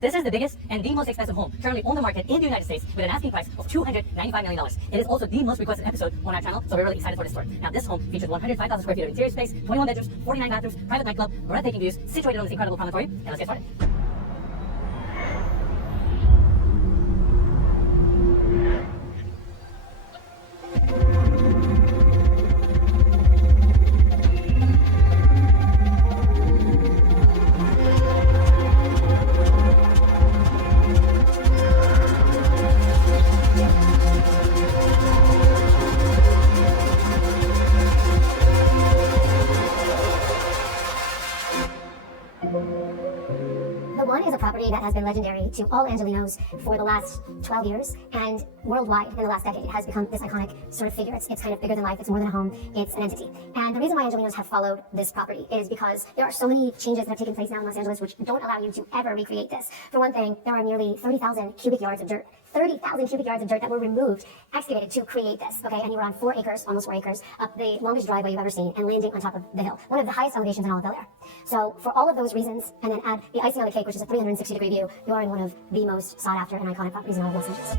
This is the biggest and the most expensive home currently on the market in the United States with an asking price of $295 million. It is also the most requested episode on our channel, so we're really excited for this tour. Now, this home features 105,000 square feet of interior space, 21 bedrooms, 49 bathrooms, private nightclub, breathtaking views, situated on this incredible promontory. And let's get started. The One is a property that has been legendary to all Angelenos for the last 12 years, and worldwide in the last decade it has become this iconic sort of figure. It's kind of bigger than life, it's more than a home, it's an entity. And the reason why Angelenos have followed this property is because there are so many changes that have taken place now in Los Angeles which don't allow you to ever recreate this. For one thing, there are nearly 30,000 cubic yards of dirt. 30,000 cubic yards of dirt that were removed, excavated to create this, okay? And you were on 4 acres, almost 4 acres, up the longest driveway you've ever seen, and landing on top of the hill. One of the highest elevations in all of Bel Air. So for all of those reasons, and then add the icing on the cake, which is a 360-degree view, you are in one of the most sought-after and iconic properties in all of Los Angeles.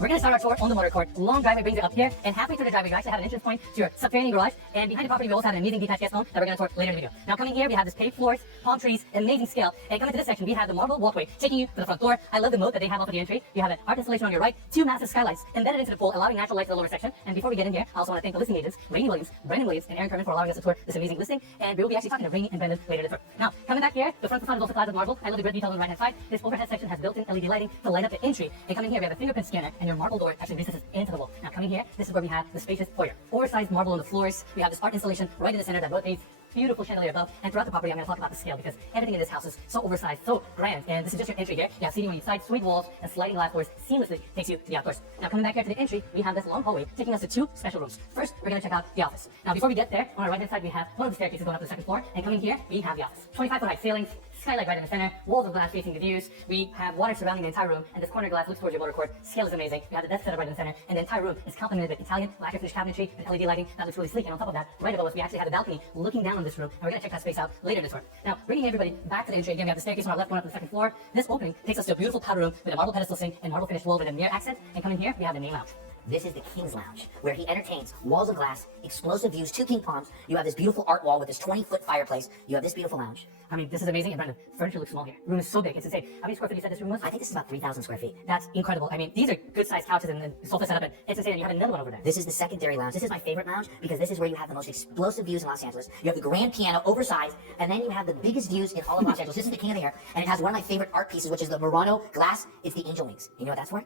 We're going to start our tour on the motor court. Long driveway brings you up here, and halfway through the driveway, you actually have an entrance point to your subterranean garage. And behind the property, we also have an amazing detached guest home that we're going to tour later in the video. Now, coming here, we have this paved floors, palm trees, amazing scale. And coming to this section, we have the marble walkway taking you to the front door. I love the moat that they have off of the entry. You have an art installation on your right, 2 massive skylights embedded into the pool, allowing natural light to the lower section. And before we get in here, I also want to thank the listing agents, Rainey Williams, Brendan Williams, and Aaron Kerman for allowing us to tour this amazing listing. And we will be actually talking to Rainey and Brendan later in the tour. Now, coming back here, the front facade is also clad with marble. I love the grid detail on the right-hand side. This overhead section has built-in LED lighting to light up the entry. And coming here, we have a fingerprint scanner, and your marble door actually recesses into the wall. Now, coming here, this is where we have the spacious foyer. Oversized marble on the floors. We have this art installation right in the center that rotates. Beautiful chandelier above, and throughout the property, I'm going to talk about the scale because everything in this house is so oversized, so grand. And this is just your entry here. You have seating on each side, suite walls, and sliding glass doors seamlessly takes you to the outdoors. Now, coming back here to the entry, we have this long hallway taking us to 2 special rooms. First, we're going to check out the office. Now, before we get there, on our right-hand side, we have one of the staircases going up to the 2nd floor, and coming here, we have the office. 25-foot high ceilings, skylight right in the center, walls of glass facing the views. We have water surrounding the entire room, and this corner glass looks towards your motor court. Scale is amazing. We have the desk setup right in the center, and the entire room is complemented with Italian lacquer finish cabinetry with LED lighting that looks really sleek. And on top of that, right above us, we actually have a balcony looking down on this room, and we're going to check that space out later in this tour. Now, bringing everybody back to the entry again, we have the staircase on our left going up to the 2nd floor. This opening takes us to a beautiful powder room with a marble pedestal sink and marble finished wall with a mirror accent. And coming here, we have the main lounge. This is the King's Lounge, where he entertains. Walls of glass, explosive views, 2 king palms. You have this beautiful art wall with this 20-foot fireplace. You have this beautiful lounge. I mean, this is amazing. And Brendan, furniture looks small here. Room is so big, it's insane. How many square feet you said this room was? I think this is about 3,000 square feet. That's incredible. I mean, these are good-sized couches and sofa setup, and it's insane. And you have another one over there. This is the secondary lounge. This is my favorite lounge because this is where you have the most explosive views in Los Angeles. You have the grand piano, oversized, and then you have the biggest views in all of Los Angeles. This is the King of the Air, and it has one of my favorite art pieces, which is the Murano glass. It's the angel wings. You know what that's for?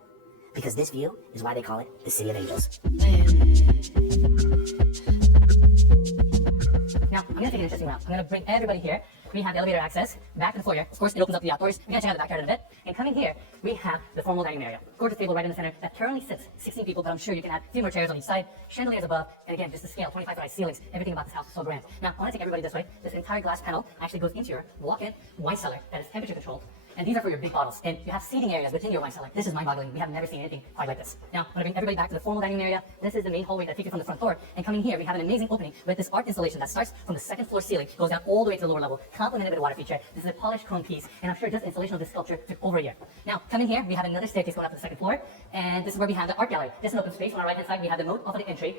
Because this view is why they call it the City of Angels. Now, I'm going to take an interesting route. I'm going to bring everybody here. We have the elevator access back to the foyer. Of course, it opens up to the outdoors. We're going to check out the backyard in a bit. And coming here, we have the formal dining area. Gorgeous table right in the center that currently sits 16 people, but I'm sure you can add a few more chairs on each side. Chandeliers above, and again, just the scale, 25-foot high ceilings. Everything about this house is so grand. Now, I want to take everybody this way. This entire glass panel actually goes into your walk-in wine cellar that is temperature controlled. And these are for your big bottles. And you have seating areas within your wine cellar. This is mind-boggling. We have never seen anything quite like this. Now, I'm going to bring everybody back to the formal dining area. This is the main hallway that takes you from the front door. And coming here, we have an amazing opening with this art installation that starts from the 2nd floor ceiling, goes down all the way to the lower level, complemented with a water feature. This is a polished chrome piece, and I'm sure just installation of this sculpture took over a year. Now, coming here, we have another staircase going up to the 2nd floor, and this is where we have the art gallery. This is an open space. On our right-hand side, we have the moat off of the entry.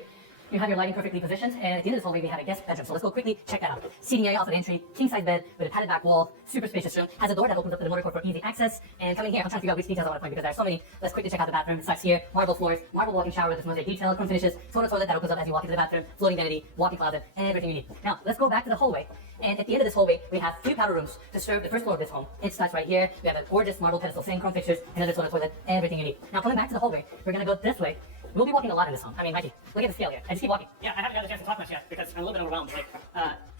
You have your lighting perfectly positioned, and at the end of this hallway, we have a guest bedroom. So let's go quickly check that out. Seating area off of the entry, king-size bed with a padded back wall, super spacious room, has a door that opens up to the motor court for easy access. And coming here, I'm trying to figure out which details I want to point because there are so many. Let's quickly check out the bathroom. It starts here, marble floors, marble walking shower with this mosaic detail, chrome finishes, toilet that opens up as you walk into the bathroom, floating vanity, walking closet, and everything you need. Now, let's go back to the hallway. And at the end of this hallway, we have 3 powder rooms to serve the 1st floor of this home. It starts right here. We have a gorgeous marble pedestal sink, chrome fixtures, another toilet, everything you need. Now, coming back to the hallway, we're going to go this way. We'll be walking a lot in this home. I mean, Mikey, look at the scale here. I just keep walking. Yeah, I haven't got a chance to talk much yet because I'm a little bit overwhelmed. Like,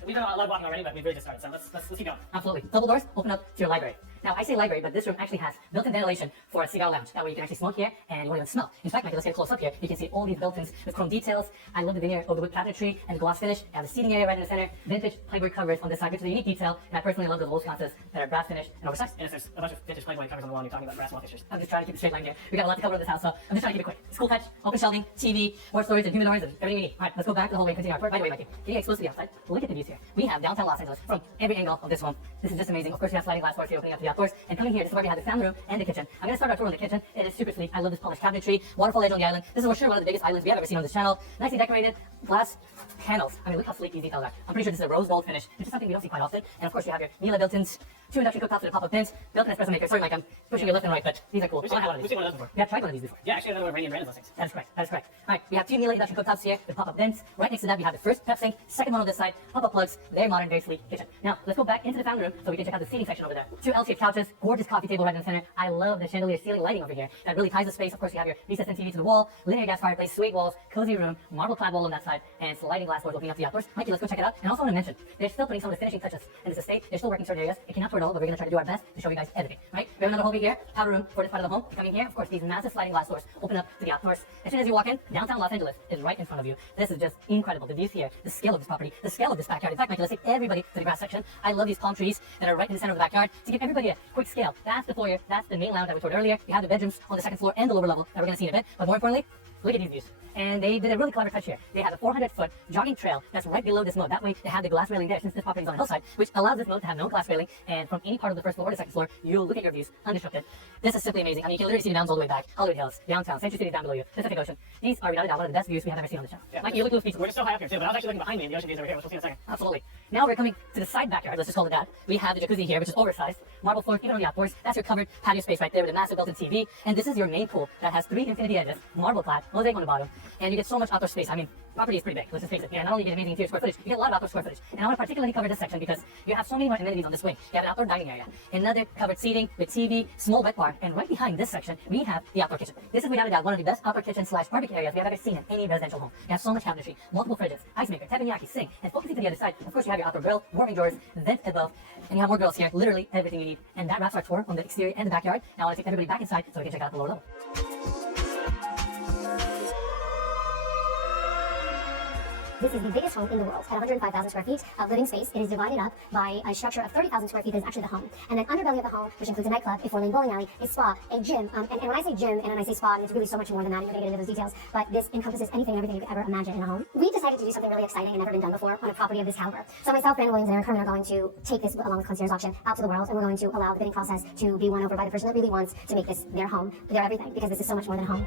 we've done a lot of walking already, but we've really just started, so let's keep going. Absolutely. Double doors open up to your library. Now, I say library, but this room actually has built-in ventilation for a cigar lounge. That way you can actually smoke here and you won't even smell. In fact, Mikey, let's get a close up here. You can see all these built-ins with chrome details. I love the veneer of the wood cabinetry and gloss finish. You have the seating area right in the center, vintage Playboy covers on this side, which is a unique detail. And I personally love the wall sconces that are brass finished and oversized. And if there's a bunch of vintage Playboy covers on the wall, and you're talking about brass wall fixtures. I'm just trying to keep a straight line here. We got a lot to cover in this house, so I'm just trying to keep it quick. It's cool touch, open shelving, TV, more storage and humidors and everything we need. All right, let's go back to the hallway and continue our tour. By the way, Mikey, getting exposed to the outside, look at the views here. We have downtown Los Angeles from every angle of this home. This is just amazing. Of course, we have sliding glass doors here opening up to the outdoors. And coming here, this is where we have the family room and the kitchen. I'm going to start our tour in the kitchen. It is super sleek. I love this polished cabinetry, waterfall edge on the island. This is for sure one of the biggest islands we have ever seen on this channel. Nicely decorated, glass panels. I mean, look how sleek these details are. I'm pretty sure this is a rose gold finish, which is something we don't see quite often. And of course, you have your Miele built-ins, 2 induction cooktops with a pop-up vents, built-in espresso maker. Sorry, Mike, I'm pushing you left and right, but these are cool. We've seen one of those before. We have tried one of these before. Yeah, actually, another one of Rainy and Brandon's listings. That is correct. That is correct. All right, we have 2 Miele induction cooktops here with pop-up vents. Right next to that, we have the first prep sink, second one on this side, pop-up plugs, very modern, very sleek kitchen. Now, let's go back into the family room so we can check out the seating section over there. 2 L-shaped couches, gorgeous coffee table right in the center. I love the chandelier ceiling lighting over here. That really ties the space. Of course, you have your recessed TV to the wall, linear gas fireplace, suede walls, cozy room, marble clad wall on that side, and sliding glass doors opening up to the outdoors. Mikey, let's go check it out. And also want to mention, they're still putting some of the finishing touches in this estate. They're still working certain areas. It cannot tour it all, but we're going to try to do our best to show you guys everything. Right? We have another hallway here, powder room for this part of the home. Coming here, of course, these massive sliding glass doors open up to the outdoors. As soon as you walk in, downtown Los Angeles is right in front of you. This is just incredible. The views here, the scale of this property, the scale of this backyard. In fact, Mikey, let's take everybody to the grass section. I love these palm trees that are right in the center of the backyard to give everybody a quick scale. That's the foyer. That's the main lounge that we toured earlier. You have the bedrooms on the second floor and the lower level that we're going to see in a bit. But more importantly, look at these views. And they did a really clever touch here. They have a 400-foot jogging trail that's right below this moat. That way, they have the glass railing there since this property is on a hillside, which allows this moat to have no glass railing. And from any part of the first floor or the second floor, you'll look at your views undisrupted. This is simply amazing. I mean, you can literally see the mountains all the way back, Hollywood Hills, downtown, Century City down below you, Pacific Ocean. These are without a doubt one of the best views we have ever seen on the channel. Yeah. Mikey, you look a little speechless. We're just so high up here, too, but I was actually looking behind me, and the ocean views over here, which we'll see in a second. Absolutely. Now we're coming to the side backyard. Let's just call it that. We have the jacuzzi here, which is oversized, marble floor, even on the outdoors. That's your covered patio space right there with a massive built-in TV. And this is your main pool that has 3 infinity edges, marble clad, mosaic on the bottom, and you get so much outdoor space. I mean, property is pretty big. Let's just face it. Yeah, not only do you get amazing interior square footage, you get a lot of outdoor square footage. And I want to particularly cover this section because you have so many more amenities on this wing. You have an outdoor dining area, another covered seating with TV, small wet bar, and right behind this section, we have the outdoor kitchen. This is without a doubt one of the best outdoor kitchen / barbecue areas we have ever seen in any residential home. You have so much cabinetry, multiple fridges, ice maker, teppanyaki, sink, and focusing to the other side, of course you have your outdoor grill, warming drawers, vent above, and you have more grills here, literally everything you need. And that wraps our tour on the exterior and the backyard. Now I want to take everybody back inside so we can check out the lower level. This is the biggest home in the world at 105,000 square feet of living space. It is divided up by a structure of 30,000 square feet that is actually the home. And then underbelly of the home, which includes a nightclub, a 4-lane bowling alley, a spa, a gym. And when I say gym and when I say spa, I mean, it's really so much more than that. You're going to get into those details. But this encompasses anything and everything you could ever imagine in a home. We decided to do something really exciting and never been done before on a property of this caliber. So myself, Brandon Williams, and Eric Herman are going to take this along with Concierge Auction out to the world, and we're going to allow the bidding process to be won over by the person that really wants to make this their home, their everything, because this is so much more than a home.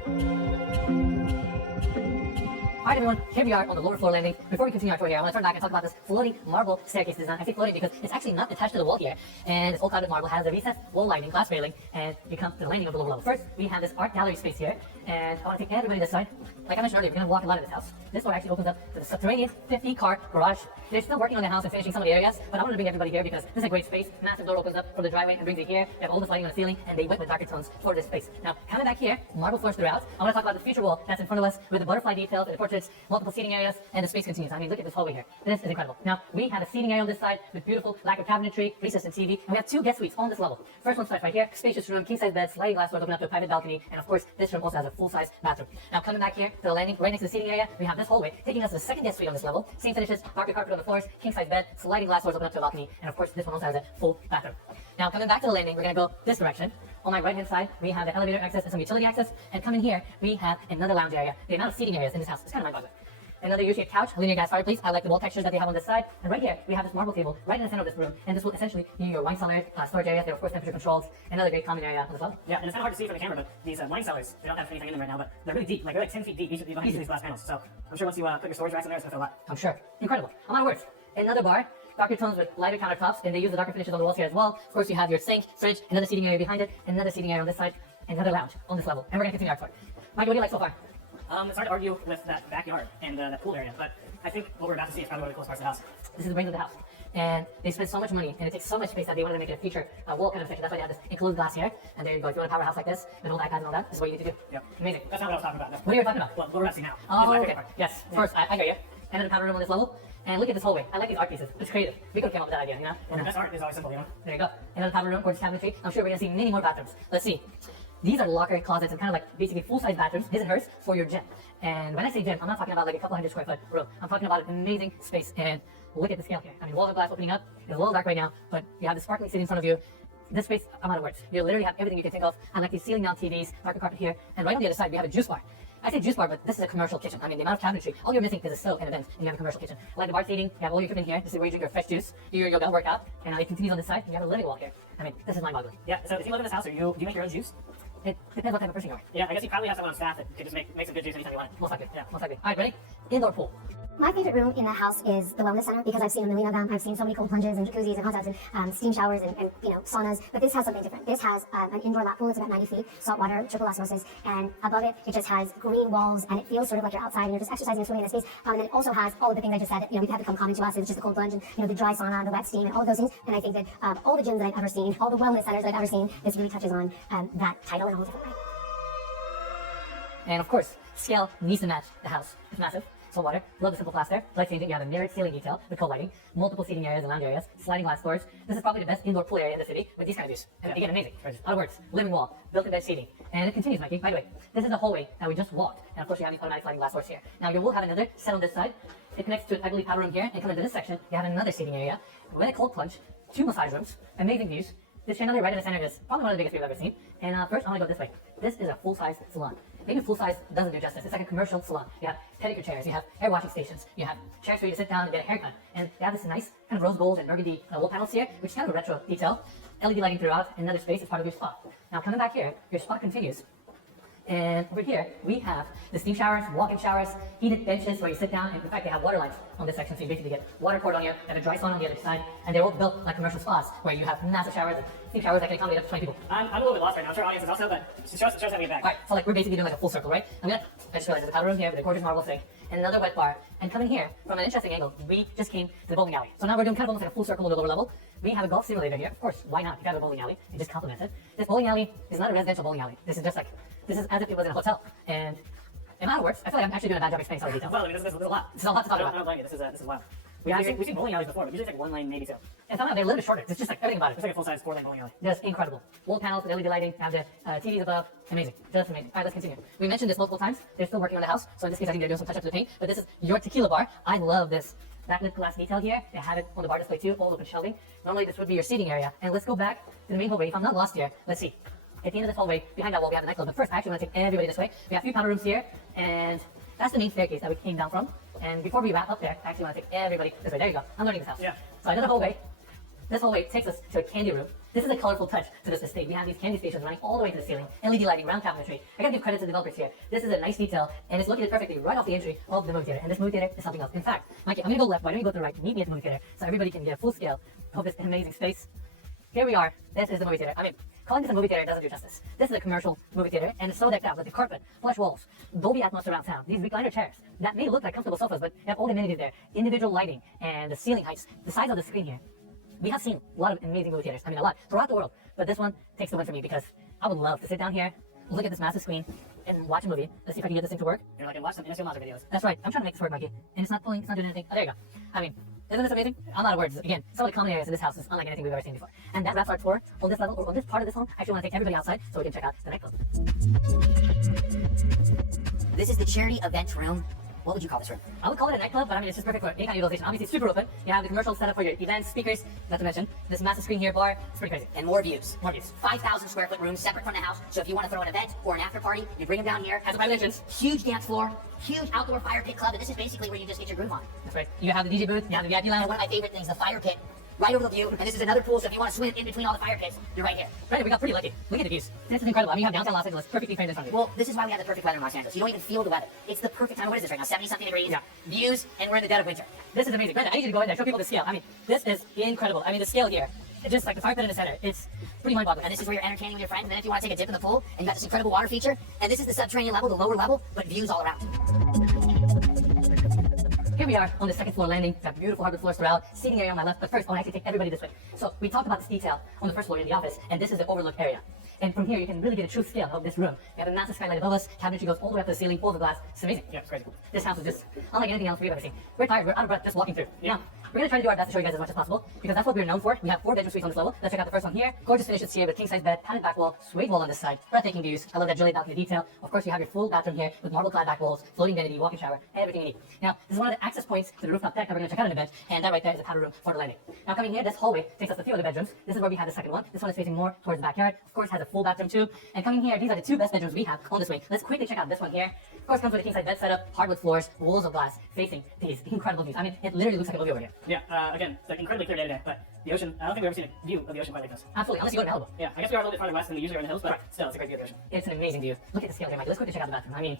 Alright everyone, here we are on the lower floor landing. Before we continue our tour here, I want to turn back and talk about this floating marble staircase design. I say floating because it's actually not attached to the wall here, and this old-colored marble has a recessed wall lining, glass railing, and you come to the landing of the lower level. First, we have this art gallery space here, and I want to take everybody this side. Like I mentioned earlier, we're going to walk a lot in this house. This door actually opens up to the subterranean 50-car garage. They're still working on the house and finishing some of the areas, but I wanted to bring everybody here because this is a great space. Massive door opens up from the driveway and brings you here. You have all this lighting on the ceiling, and they went with darker tones for this space. Now, coming back here, marble floors throughout. I want to talk about the future wall that's in front of us with the butterfly details, and the portraits, multiple seating areas, and the space continues. I mean, look at this hallway here. This is incredible. Now, we have a seating area on this side with beautiful lacquer cabinetry, recessed and TV, and we have 2 guest suites on this level. First one starts right here, spacious room, king-size bed, sliding glass doors open up to a private balcony, and of course, this room also has a full-size bathroom. Now, coming back here to the landing, right next to the seating area, we have this hallway taking us to the second guest suite on this level. Same finishes, darker carpet on the floors, king-size bed, sliding glass doors open up to a balcony, and of course, this one also has a full bathroom. Now, coming back to the landing, we're going to go this direction. On my right-hand side, we have the elevator access and some utility access, and coming here, we have another lounge area. The amount of seating areas in this house is kind of mind-boggling. Another U-shaped couch, linear gas fireplace. I like the wall textures that they have on this side. And right here, we have this marble table right in the center of this room. And this will essentially be your wine cellar, storage area. There are, of course, temperature controls. Another great common area on this level. Yeah, and it's kind of hard to see from the camera, but these wine cellars, they don't have anything in them right now, but they're really deep. Like, they're like 10 feet deep behind these glass panels. So I'm sure once you put your storage racks in there, it's going to fill a lot. I'm sure. Incredible. I'm out of words. Another bar, darker tones with lighter countertops, and they use the darker finishes on the walls here as well. Of course, you have your sink, fridge, another seating area behind it, another seating area on this side, another lounge on this level. And we're going to continue our tour. Mike, what do you like so far? It's hard to argue with that backyard and that pool area, but I think what we're about to see is probably one of the coolest parts of the house. This is the brains of the house. And they spent so much money, and it takes so much space that they wanted to make it a feature wall kind of section. That's why they have this enclosed glass here. And there you go. If you want a powerhouse like this, with all the iPads and all that, this is what you need to do. Yep. Amazing. That's not what I was talking about. What are you talking about? Well, what we're about to see now. Oh, This is my okay. favorite part. Yes. First, I hear you. And then the powder room on this level. And look at this hallway. I like these art pieces. It's creative. We could have come up with that idea, you know? And the best art is always simple, you know? There you go. Another powder room, gorgeous cabinetry. I'm sure we're gonna see many more bathrooms. Let's see. These are locker closets and kind of like basically full-size bathrooms, his and hers, for your gym. And when I say gym, I'm not talking about like a couple 100 square foot room. I'm talking about an amazing space. And look at the scale here. I mean, walls of glass opening up. It's a little dark right now, but you have the sparkling city in front of you. This space, I'm out of words. You literally have everything you can think of. I like these ceiling mount TVs, darker carpet here, and right on the other side we have a juice bar. I say juice bar, but this is a commercial kitchen. I mean, the amount of cabinetry, all you're missing is a stove and a vent, and you have a commercial kitchen. Like the bar seating, you have all your equipment here. This is where you drink your fresh juice, do your yoga workout, and it continues on this side. You have a living wall here. I mean, this is mind-boggling. Yeah, so if you live in this house, do you make your own juice? It depends what type of person you are. Yeah, I guess you probably have someone on staff that could just make some good juice anytime you want it. Most likely. Yeah. Most likely. All right, ready? Indoor pool. My favorite room in the house is the wellness center because I've seen a million of them. I've seen so many cold plunges and jacuzzis and hot tubs and steam showers and saunas. But this has something different. This has an indoor lap pool. It's about 90 feet, saltwater, triple osmosis, and above it, it just has green walls and it feels sort of like you're outside and you're just exercising and swimming in the space. And then it also has all of the things I just said that we've had become common to us. It's just the cold plunge and the dry sauna, the wet steam, and all of those things. And I think that all the gyms that I've ever seen, all the wellness centers that I've ever seen, this really touches on that title in a whole different way. And of course, scale needs to match the house. It's massive. So water, love the simple plaster, light changing, you have a mirrored ceiling detail with cold lighting, multiple seating areas and lounge areas, sliding glass doors. This is probably the best indoor pool area in the city with these kind of views. And again, amazing. Out of words, living wall, built-in bed seating. And it continues, Mikey. By the way, this is the hallway that we just walked. And of course, you have these automatic sliding glass doors here. Now, you will have another set on this side. It connects to, I believe, powder room here. And coming into this section, you have another seating area with a cold plunge, 2 massage rooms, amazing views. This chandelier right in the center is probably one of the biggest views I've ever seen. And first, I want to go this way. This is a full-size salon. Maybe full-size doesn't do justice. It's like a commercial salon. You have pedicure chairs, you have hair washing stations, you have chairs for you to sit down and get a haircut. And they have this nice kind of rose gold and burgundy wall panels here, which is kind of a retro detail. LED lighting throughout, another space is part of your spa. Now, coming back here, your spa continues. And over here, we have the steam showers, walk-in showers, heated benches where you sit down, and in fact, they have water lines on this section, so you basically get water poured on you, and a dry sauna on the other side, and they're all built like commercial spas, where you have massive showers, steam showers that can accommodate up to 20 people. I'm a little bit lost right now. I'm sure audience is also, but show us how we get back. Alright, so like we're basically doing like a full circle, right? I just realized there's a powder room here with a gorgeous marble sink, and another wet bar, and coming here, from an interesting angle, we just came to the bowling alley. So now we're doing kind of almost like a full circle on the lower level. We have a golf simulator here, of course, why not? If you have a bowling alley, it just complements it. This bowling alley is not a residential bowling alley. This is as if it was in a hotel. And in other words, I feel like I'm actually doing a bad job explaining some of the details. Well, I mean, this is a lot. This is a lot to talk I about. don't blame you. This is wild. We've seen bowling alleys before, but usually it's like 1 lane, maybe 2. And somehow they're a little bit shorter. It's just like everything about it. It's like a full-size 4-lane bowling alley. Just incredible. Wall panels with LED lighting, have the TVs above. Amazing. Just amazing. Alright, let's continue. We mentioned this multiple times. They're still working on the house. So in this case, I think they're doing some touch-ups to the paint. But this is your tequila bar. I love this backlit glass detail here. They have it on the bar display too, all open shelving. Normally this would be your seating area. And let's go back to the main hallway. If I'm not lost here, let's see. At the end of this hallway, behind that wall, we have the nightclub. But first, I actually want to take everybody this way. We have a few powder rooms here, and that's the main staircase that we came down from. And before we wrap up there, I actually want to take everybody this way. There you go. I'm learning this house. Yeah. So another hallway. This hallway takes us to a candy room. This is a colorful touch to this estate. We have these candy stations running all the way to the ceiling, LED lighting, round cabinetry. I gotta give credit to the developers here. This is a nice detail, and it's located perfectly right off the entry of the movie theater. And this movie theater is something else. In fact, Mikey, I'm gonna go left. Why don't you go to the right? Meet me at the movie theater so everybody can get a full scale of this amazing space. Here we are. This is the movie theater. I mean, calling this a movie theater doesn't do justice. This is a commercial movie theater, and it's so decked out with the carpet, plush walls, Dolby Atmos surround sound, these recliner chairs that may look like comfortable sofas, but they have all the amenities there, individual lighting, and the ceiling heights, the size of the screen here. We have seen a lot of amazing movie theaters. I mean, a lot throughout the world, but this one takes the win for me because I would love to sit down here, look at this massive screen, and watch a movie. Let's see if I can get this thing to work. You're like, and watch some NSO Mazda videos. That's right. I'm trying to make this work, Mikey, and it's not pulling. It's not doing anything. Oh, there you go. I mean, isn't this amazing? I'm out of words. Again, some of the common areas in this house is unlike anything we've ever seen before. And that wraps our tour on this level, or on this part of this home. I actually want to take everybody outside so we can check out the nightclub. This is the charity event room. What would you call this room? I would call it a nightclub, but I mean, it's just perfect for any kind of utilization. Obviously, it's super open. You have the commercial setup for your events, speakers, not to mention this massive screen here, bar. It's pretty crazy. And more views. More views. 5,000 square foot room, separate from the house. So if you want to throw an event or an after party, you bring them down here. Has a private entrance. Huge dance floor, huge outdoor fire pit club, and this is basically where you just get your groove on. That's right. You have the DJ booth, you have the VIP lounge. And one of my favorite things, the fire pit, right over the view. And this is another pool, so if you want to swim in between all the fire pits, you're right here. Right, we got pretty lucky. Look at the views. This is incredible. I mean, you have downtown Los Angeles perfectly framed in front of you. Well, this is why we have the perfect weather in Los Angeles. You don't even feel the weather. It's the perfect time. What is this right now? 70-something degrees, Yeah. views, and we're in the dead of winter. This is amazing. Brandon, I need you to go in there, show people the scale. I mean, this is incredible. I mean, the scale here, it's just like the fire pit in the center. It's pretty mind-boggling. And this is where you're entertaining with your friends. And then if you want to take a dip in the pool, and you got this incredible water feature. And this is the subterranean level, the lower level, but views all around. Here we are on the second floor landing. Got beautiful hardwood floors throughout. Seating area on my left. But first, I want to actually take everybody this way. So we talked about this detail on the first floor in the office, and this is the overlook area. And from here, you can really get a true scale of this room. We have a massive skylight above us. Cabinetry goes all the way up to the ceiling, full of glass. It's amazing. Yeah, it's crazy. This house is just unlike anything else we've ever seen. We're tired. We're out of breath just walking through. Now, we're gonna try to do our best to show you guys as much as possible because that's what we're known for. We have 4 bedroom suites on this level. Let's check out the first one here. Gorgeous finishes here with king size bed, padded back wall, suede wall on this side, breathtaking views. I love that Juliet balcony detail. Of course, you have your full bathroom here with marble clad back walls, floating vanity, walk-in shower, everything you need. Now, this is one of the access points to the rooftop deck that we're gonna check out in a bit, and that right there is a powder room for the landing. Now, coming here, this hallway takes us to 3 other bedrooms. This is where we have the second one. This one is facing more towards the backyard. Of course, has a full bathroom too. And coming here, these are the 2 best bedrooms we have on this wing. Let's quickly check out this one here. Of course, comes with a king size bed setup, hardwood floors, walls of glass, facing these incredible views. I mean, it literally looks like a movie over here. Yeah, again, it's like incredibly clear day to day, but the ocean, I don't think we've ever seen a view of the ocean quite like this. Absolutely, unless you go to Malibu. Yeah, I guess we are a little bit farther west than we usually are in the hills, but still, it's a great view of the ocean. It's an amazing view. Look at the scale here, Mike. Let's quickly check out the bathroom. I mean,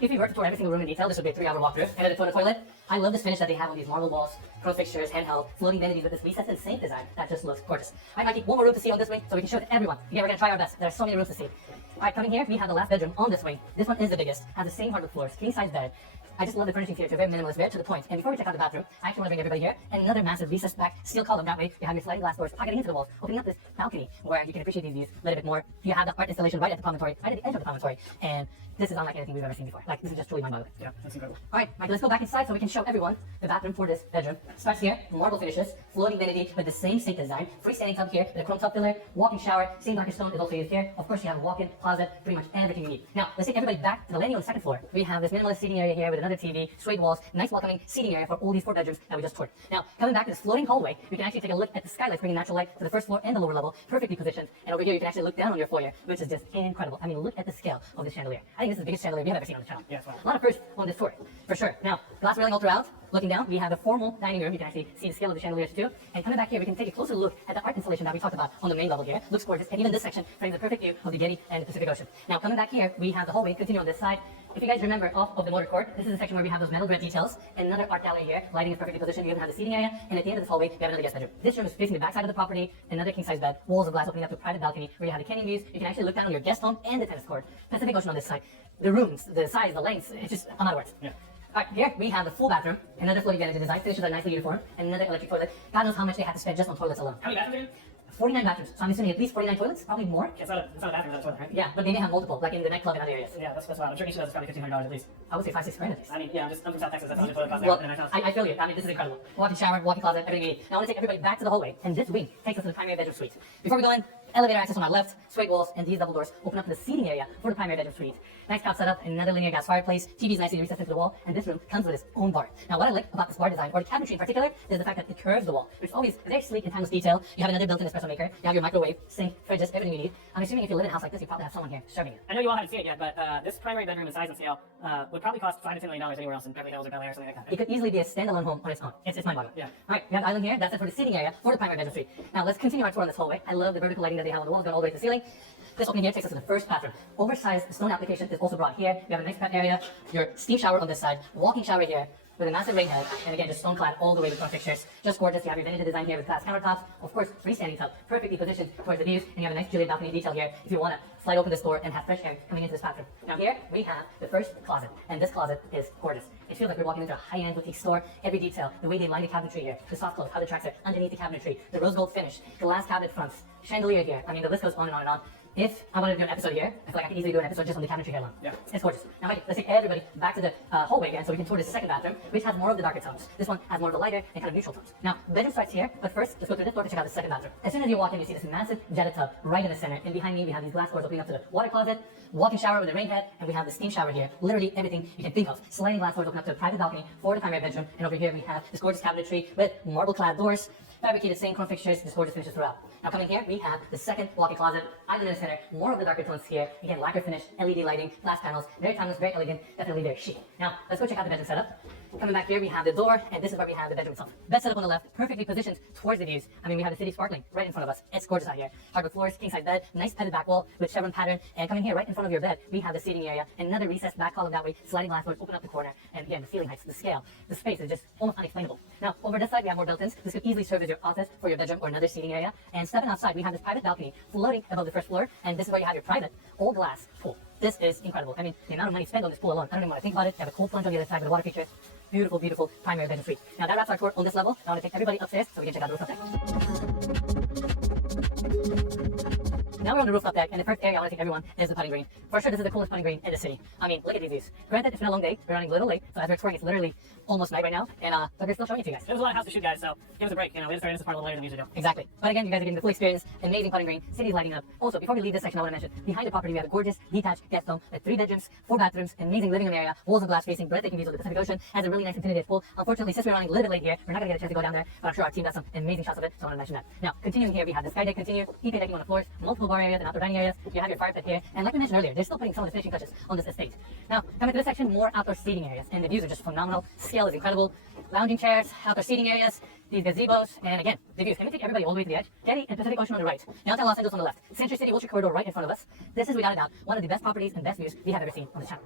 if we were to tour every single room in detail, this would be a 3-hour walkthrough. And then the toilet. I love this finish that they have on these marble walls, pro fixtures, handheld, floating vanities with this recessed and sink design. That just looks gorgeous. All right, Mikey, one more room to see on this wing, so we can show it to everyone. Yeah, we're gonna try our best. There are so many rooms to see. All right, coming here, we have the last bedroom on this wing. This one is the biggest. Has the same hardwood floors, king size bed. I just love the furnishings here too, very minimalist, very to the point. And before we check out the bathroom, I actually want to bring everybody here. And another massive recessed back steel column. That way, you have your sliding glass doors pocketing into the walls, opening up this balcony where you can appreciate these views a little bit more. You have the art installation right at the promontory, right at the edge of the promontory. And this is unlike anything we've ever seen before. Like, this is just truly mind-boggling. Yeah, that's incredible. All right, Michael, let's go back inside so we can show everyone the bathroom for this bedroom. Starts here, marble finishes, floating vanity with the same sink design, freestanding tub here with a chrome tub filler, walk-in shower, same darker stone is also used here. Of course, you have a walk-in closet, pretty much everything you need. Now, let's take everybody back to the landing on the second floor. We have this minimalist seating area here with another TV, suede walls, nice welcoming seating area for all these 4 bedrooms that we just toured. Now, coming back to this floating hallway, you can actually take a look at the skylights bringing natural light to the first floor and the lower level, perfectly positioned. And over here, you can actually look down on your foyer, which is just incredible. I mean, look at the scale of this chandelier. I think this is the biggest chandelier we have ever seen on the channel. Yeah, it's wow. A lot of firsts on this tour, for sure. Now, glass railing all throughout. Looking down, we have a formal dining room. You can actually see the scale of the chandeliers too. And coming back here, we can take a closer look at the art installation that we talked about on the main level here. Looks gorgeous. And even this section frames a perfect view of the Getty and the Pacific Ocean. Now, coming back here, we have the hallway. Continue on this side. If you guys remember off of the motor court, this is the section where we have those metal grid details. Another art gallery here. Lighting is perfectly positioned. You even have the seating area. And at the end of this hallway, we have another guest bedroom. This room is facing the back side of the property. Another king-size bed. Walls of glass opening up to a private balcony where you have the canyon views. You can actually look down on your guest home and the tennis court. Pacific Ocean on this side. The rooms, the size, the lengths, it's just, I'm out of words. Yeah. All right, here we have the full bathroom, another floating vanity design, finishes are nicely uniform, and another electric toilet. God knows how much they had to spend just on toilets alone. How many bathrooms are there? 49 bathrooms, so I'm assuming at least 49 toilets, probably more. It's not a bathroom, that's a toilet, right? Yeah, but they may have multiple, like in the nightclub and other areas. Yeah, that's wild. I'm sure each of those is probably $1,500 at least. I would say 5-6 grand at least. I mean, yeah, I'm from South Texas. That's how much a toilet costs Well, in a nice house. I feel you. I mean, this is incredible. Walk-in shower, walk-in closet, everything you need. Now I want to take everybody back to the hallway, and this wing takes us to the primary bedroom suite. Before we go in, elevator access on our left, suede walls, and these double doors open up to the seating area for the primary bedroom suite. Nice couch setup, another linear gas fireplace, TV's nicely recessed into the wall, and this room comes with its own bar. Now, what I like about this bar design, or the cabinetry in particular, is the fact that it curves the wall, which is always very sleek and timeless detail. You have another built-in espresso maker, you have your microwave, sink, fridges, everything you need. I'm assuming if you live in a house like this, you probably have someone here serving you. I know you all haven't seen it yet, but this primary bedroom in size and scale would probably cost $5 to $10 million anywhere else in Beverly Hills or Bel Air or something like that. It could easily be a standalone home on its own. It's mind-boggling. Yeah. All right, we have the island here. That's it for the seating area for the primary bedroom suite. Now let's continue our tour on this hallway. I love the vertical lighting that they have on the walls going all the way to the ceiling. This opening here takes us to the first bathroom. Oversized stone application is also brought here. We have a nice pet area, your steam shower on this side, walking shower here, with a massive rain head, and again, just stone clad all the way with front fixtures. Just gorgeous. You have your vanity design here with glass countertops. Of course, freestanding tub, perfectly positioned towards the views, and you have a nice Juliet balcony detail here if you want to slide open this door and have fresh air coming into this bathroom. Now here, we have the first closet, and this closet is gorgeous. It feels like we're walking into a high-end boutique store. Every detail, the way they line the cabinetry here, the soft close, how the tracks are underneath the cabinetry, the rose gold finish, glass cabinet fronts, chandelier here. I mean, the list goes on and on and on. If I wanted to do an episode here, I feel like I could easily do an episode just on the cabinetry here alone. Yeah. It's gorgeous. Now, Mike, let's take everybody back to the hallway again so we can tour this second bathroom, which has more of the darker tones. This one has more of the lighter and kind of neutral tones. Now, bedroom starts here, but first, let's go through this door to check out the second bathroom. As soon as you walk in, you see this massive jetted tub right in the center, and behind me, we have these glass doors opening up to the water closet, walk-in shower with a rain head, and we have the steam shower here. Literally everything you can think of. Sliding glass doors open up to a private balcony for the primary bedroom, and over here we have this gorgeous cabinetry with marble-clad doors, fabricated same chrome fixtures, this gorgeous finishes throughout. Now coming here, we have the second walk-in closet, island in the center, more of the darker tones here. Again, lacquer finish, LED lighting, glass panels, very timeless, very elegant, definitely very chic. Now, let's go check out the bedroom setup. Coming back here, we have the door, and this is where we have the bedroom itself. Bed setup on the left, perfectly positioned towards the views. I mean, we have the city sparkling right in front of us. It's gorgeous out here. Hardwood floors, king-size bed, nice padded back wall with chevron pattern. And coming here, right in front of your bed, we have the seating area, and another recessed back column that way, sliding glass doors open up the corner. And again, the ceiling heights, the scale, the space is just almost unexplainable. Now, over this side, we have more built-ins. This could easily serve as your office for your bedroom or another seating area. And stepping outside, we have this private balcony floating above the first floor, and this is where you have your private, all glass pool. This is incredible. I mean, the amount of money spent on this pool alone, I don't even want to think about it. You have a cold plunge on the other side with a water feature. Beautiful, beautiful primary bedroom suite. Now that wraps our tour on this level. I want to take everybody upstairs so we can check out the rooftop deck. Now we're on the rooftop deck, and the first area I want to take everyone is the putting green. For sure, this is the coolest putting green in the city. I mean, look at these views. Granted, it's been a long day. We're running a little late, so as we're touring, it's literally almost night right now, and but we're still showing it to you guys. There was a lot of house to shoot, guys, so give us a break. You know, we had to start this part a little later than we usually do. Exactly. But again, you guys are getting the full experience. Amazing putting green. City's lighting up. Also, before we leave this section, I want to mention behind the property we have a gorgeous detached guest home with 3 bedrooms, 4 bathrooms, amazing living room area, walls of glass facing breathtaking views of the Pacific Ocean. Has a really nice infinity pool. Unfortunately, since we're running a little bit late here, we're not gonna get a chance to go down there. But I'm sure our team does some amazing shots of it, so I want to mention that. Now, continuing here, we have the sky deck. Continue EP decking on the floors, multiple bar areas and outdoor dining areas. You have your fire pit here, and like we mentioned earlier, they're still putting some of the finishing touches on this estate. Now, coming to this section, more outdoor seating areas, and the views are just phenomenal. Scale is incredible. Lounging chairs, outdoor seating areas, these gazebos, and again, the views. Can we take everybody all the way to the edge? Getty and Pacific Ocean on the right. Downtown Los Angeles on the left. Century City Wilshire Corridor right in front of us. This is without a doubt one of the best properties and best views we have ever seen on this channel.